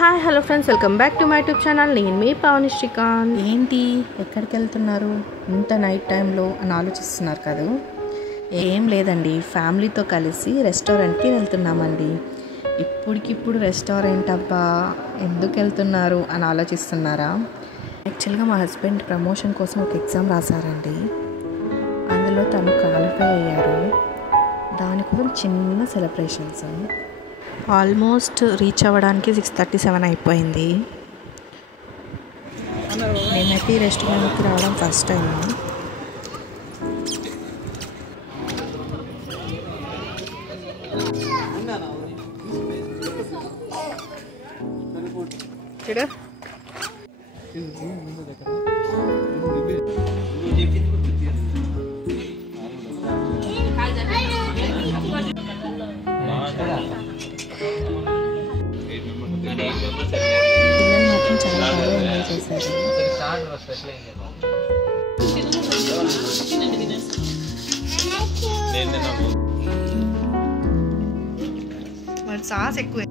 Hi hello friends, welcome back to my YouTube channel. నేను మీ పావని శ్రీకాంత్. ఏంటి ఎక్కడికి వెళ్తున్నారు ఇంత నైట్ టైంలో అని ఆలోచిస్తున్నారు కదా. ఏం లేదండి, ఫ్యామిలీతో కలిసి రెస్టారెంట్కి వెళ్తున్నామండి. ఇప్పటికిప్పుడు రెస్టారెంట్ అబ్బా ఎందుకు వెళ్తున్నారు అని ఆలోచిస్తున్నారా? యాక్చువల్గా మా హస్బెండ్ ప్రమోషన్ కోసం ఒక ఎగ్జామ్ రాశారండి. అందులో తను క్వాలిఫై అయ్యారు. దానికోసం చిన్న సెలబ్రేషన్స్. ఆల్మోస్ట్ రీచ్ అవ్వడానికి 6:37 అయిపోయింది. నేనైతే ఈ రెస్టారెంట్కి రావడం ఫస్ట్ టైం. చూడు పిల్లలు మాత్రం చాలా బాగా ఎంజాయ్ చేశారు. మరి సాస్ ఎక్కువ.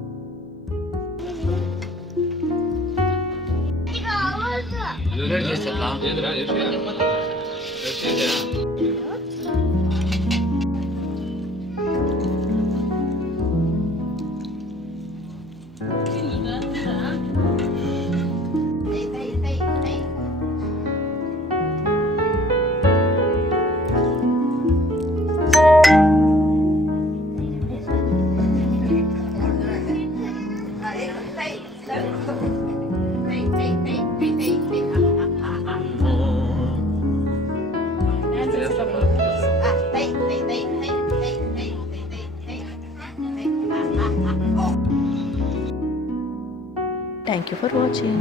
Thank you for watching.